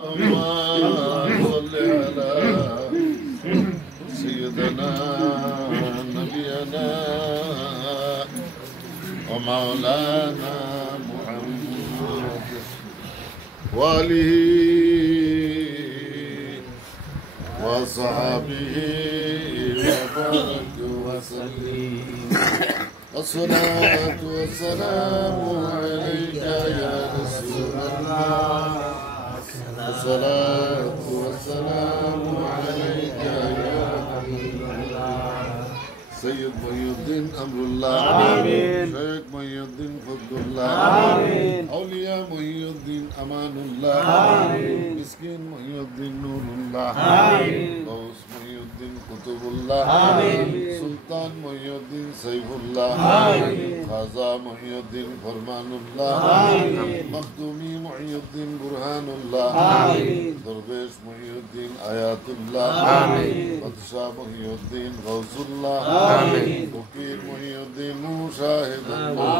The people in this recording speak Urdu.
اللهم صل على سيدنا نبينا ومولانا محمد وآله وصحبه وبارك وسلم الصلاة والسلام عليك يا رسول الله الصلاة والسلام عليك يا حبيب الله سيد محي الدين أمر الله آمين شيخ محي الدين فضل الله آمين أولياء محي الدين أمان الله آمين مسكين محي الدين نور الله آمين غوث محي الدين قطب الله آمين سلطان محي الدين سيف الله آمين خازا محي الدين فرمان الله آمين مخدومي محي الدين برهان الله آمين درويش محي الدين آيات الله آمين بادشاہ محي الدين غوث الله آمين فقير محي الدين مشاهد الله